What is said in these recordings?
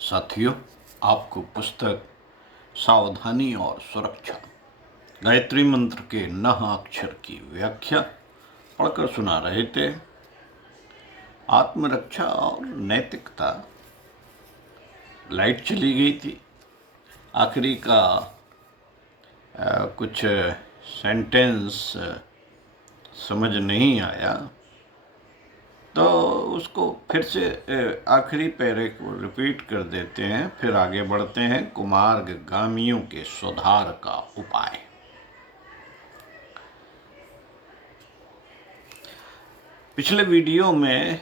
साथियों, आपको पुस्तक सावधानी और सुरक्षा गायत्री मंत्र के 9 अक्षर की व्याख्या पढ़कर सुना रहे थे। आत्मरक्षा और नैतिकता। लाइट चली गई थी, आखिरी का कुछ सेंटेंस समझ नहीं आया, तो उसको फिर से आखिरी पैरे को रिपीट कर देते हैं, फिर आगे बढ़ते हैं। कुमार्गामियों के सुधार का उपाय। पिछले वीडियो में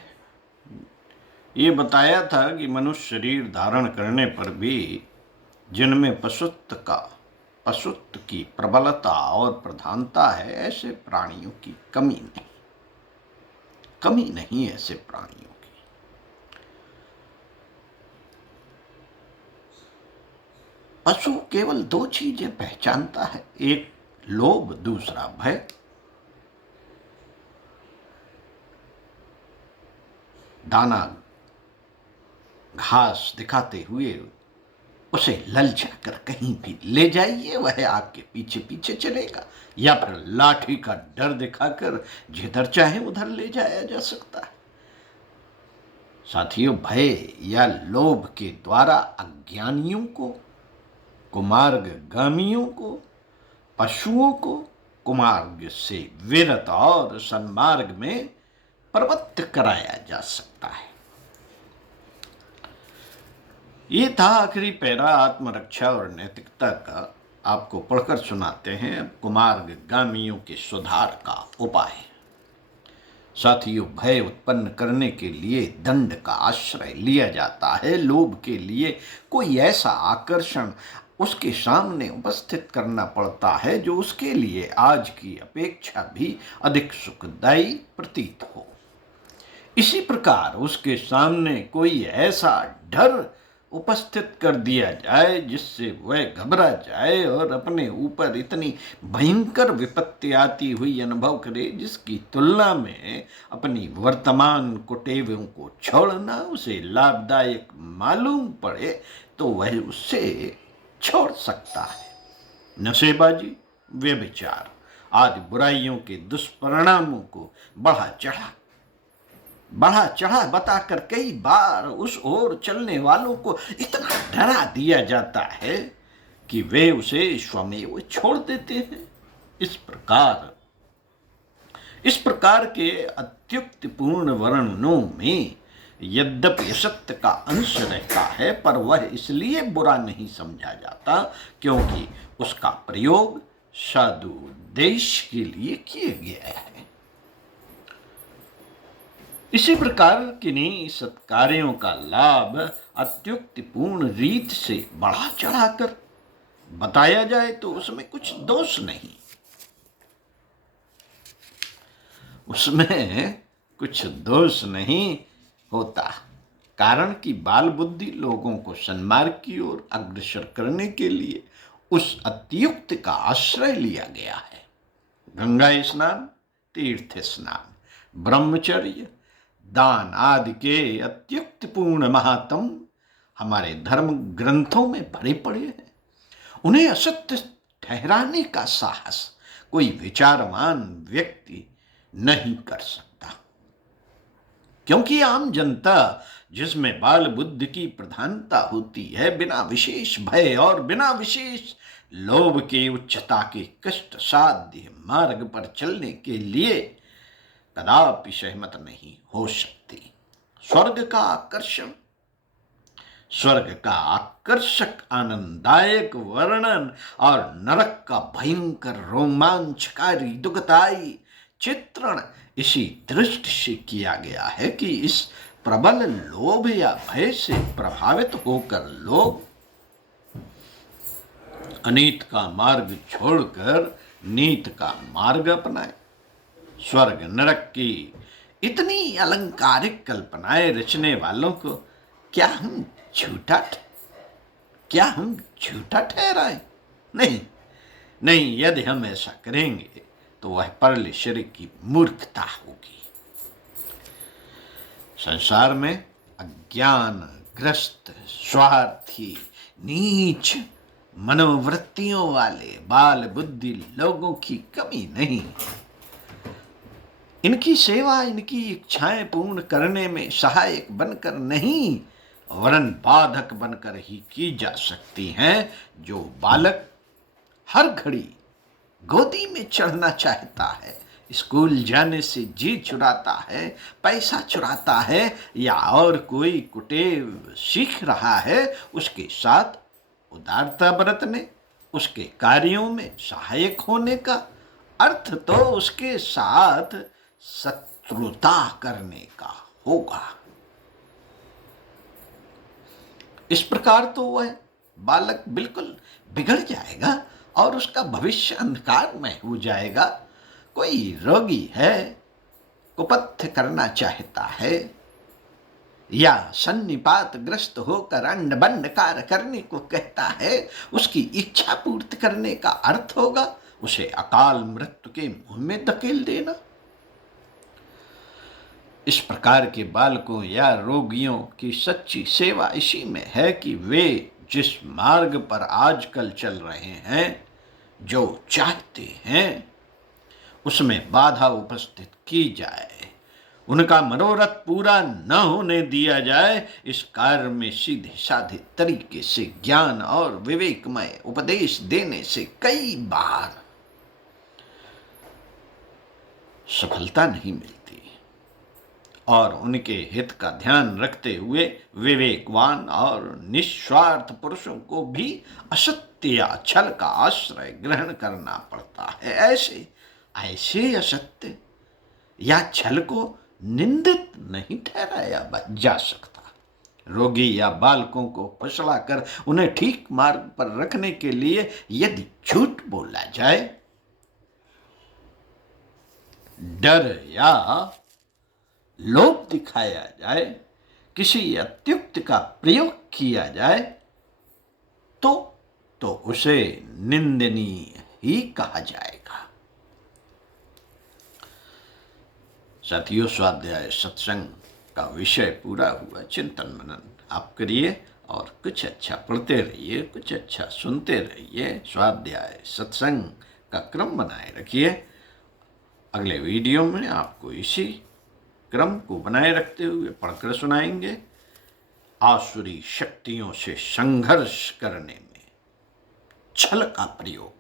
ये बताया था कि मनुष्य शरीर धारण करने पर भी जिनमें पशुत्व की प्रबलता और प्रधानता है, ऐसे प्राणियों की कमी नहीं ऐसे प्राणियों की। पशु केवल 2 चीजें पहचानता है, एक लोभ, दूसरा भय। दाना घास दिखाते हुए उसे ललचा कर कहीं भी ले जाइए, वह आपके पीछे पीछे चलेगा, या फिर लाठी का डर दिखाकर जिधर चाहे उधर ले जाया जा सकता है। साथियों, भय या लोभ के द्वारा अज्ञानियों को, कुमार्गामियों को, पशुओं को कुमार्ग से विरत और सन्मार्ग में प्रवृत्त कराया जा सकता है। ये था आखिरी पैरा आत्मरक्षा और नैतिकता का। आपको पढ़कर सुनाते हैं कुमार्गामियों के सुधार का उपाय। साथियों, भय उत्पन्न करने के लिए दंड का आश्रय लिया जाता है। लोभ के लिए कोई ऐसा आकर्षण उसके सामने उपस्थित करना पड़ता है जो उसके लिए आज की अपेक्षा भी अधिक सुखदायी प्रतीत हो। इसी प्रकार उसके सामने कोई ऐसा डर उपस्थित कर दिया जाए जिससे वह घबरा जाए और अपने ऊपर इतनी भयंकर विपत्ति आती हुई अनुभव करे, जिसकी तुलना में अपनी वर्तमान कुटेवों को छोड़ना उसे लाभदायक मालूम पड़े, तो वह उससे छोड़ सकता है। नशेबाजी, व्यभिचार आदि बुराइयों के दुष्परिणामों को बढ़ा चढ़ा बताकर कई बार उस ओर चलने वालों को इतना डरा दिया जाता है कि वे उसे स्वमेव छोड़ देते हैं। इस प्रकार के अत्युक्तिपूर्ण वर्णनों में यद्यपि असत्य का अंश रहता है, पर वह इसलिए बुरा नहीं समझा जाता क्योंकि उसका प्रयोग साधु उद्देश्य के लिए किया गया है। इसी प्रकार किन्हीं सत्कार्यों का लाभ अत्युक्तिपूर्ण रीत से बढ़ा चढ़ाकर बताया जाए तो उसमें कुछ दोष नहीं, होता, कारण कि बाल बुद्धि लोगों को सन्मार्ग की ओर अग्रसर करने के लिए उस अत्युक्त का आश्रय लिया गया है। गंगा स्नान, तीर्थ स्नान, ब्रह्मचर्य, दान आदि के अत्युक्तिपूर्ण महात्म हमारे धर्म ग्रंथों में भरे पड़े हैं। उन्हें असत्य ठहराने का साहस कोई विचारवान व्यक्ति नहीं कर सकता, क्योंकि आम जनता जिसमें बाल बुद्धि की प्रधानता होती है, बिना विशेष भय और बिना विशेष लोभ के उच्चता के कष्ट साध्य मार्ग पर चलने के लिए कदापि सहमत नहीं हो सकती। स्वर्ग का आकर्षक आनंददायक वर्णन और नरक का भयंकर रोमांचकारी दुखदायी चित्रण इसी दृष्टि से किया गया है कि इस प्रबल लोभ या भय से प्रभावित होकर लोग अनीत का मार्ग छोड़कर नीत का मार्ग अपनाए। स्वर्ग नरक की इतनी अलंकारिक कल्पनाएं रचने वालों को क्या हम झूठा ठहराएं? नहीं, यदि हम ऐसा करेंगे तो वह परमेश्वर की मूर्खता होगी। संसार में अज्ञान ग्रस्त, स्वार्थी, नीच मनोवृत्तियों वाले बाल बुद्धि लोगों की कमी नहीं। इनकी सेवा इनकी इच्छाएं पूर्ण करने में सहायक बनकर नहीं, वरन बाधक बनकर ही की जा सकती हैं। जो बालक हर घड़ी गोदी में चढ़ना चाहता है, स्कूल जाने से जी चुराता है, पैसा चुराता है या और कोई कुटेव सीख रहा है, उसके साथ उदारता बरतने, उसके कार्यों में सहायक होने का अर्थ तो उसके साथ शत्रुता करने का होगा। इस प्रकार तो वह बालक बिल्कुल बिगड़ जाएगा और उसका भविष्य अंधकारमय हो जाएगा। कोई रोगी है, कुपथ्य करना चाहता है या सन्निपात ग्रस्त होकर अंड बंड कार्य करने को कहता है, उसकी इच्छा पूर्ति करने का अर्थ होगा उसे अकाल मृत्यु के मुंह में धकेल देना। इस प्रकार के बालकों या रोगियों की सच्ची सेवा इसी में है कि वे जिस मार्ग पर आजकल चल रहे हैं, जो चाहते हैं, उसमें बाधा उपस्थित की जाए, उनका मनोरथ पूरा न होने दिया जाए। इस कार्य में सीधे साधे तरीके से ज्ञान और विवेकमय उपदेश देने से कई बार सफलता नहीं मिलती और उनके हित का ध्यान रखते हुए विवेकवान और निस्वार्थ पुरुषों को भी असत्य या छल का आश्रय ग्रहण करना पड़ता है। ऐसे असत्य या छल को निंदित नहीं ठहराया जा सकता। रोगी या बालकों को फुसलाकर उन्हें ठीक मार्ग पर रखने के लिए यदि झूठ बोला जाए, डर या लोभ दिखाया जाए, किसी अत्युक्त का प्रयोग किया जाए, तो उसे निंदनीय ही कहा जाएगा। साथियों, स्वाध्याय सत्संग का विषय पूरा हुआ। चिंतन मनन आप करिए और कुछ अच्छा पढ़ते रहिए, कुछ अच्छा सुनते रहिए। स्वाध्याय सत्संग का क्रम बनाए रखिए। अगले वीडियो में आपको इसी क्रम को बनाए रखते हुए पढ़कर सुनाएंगे। आसुरी शक्तियों से संघर्ष करने में छल का प्रयोग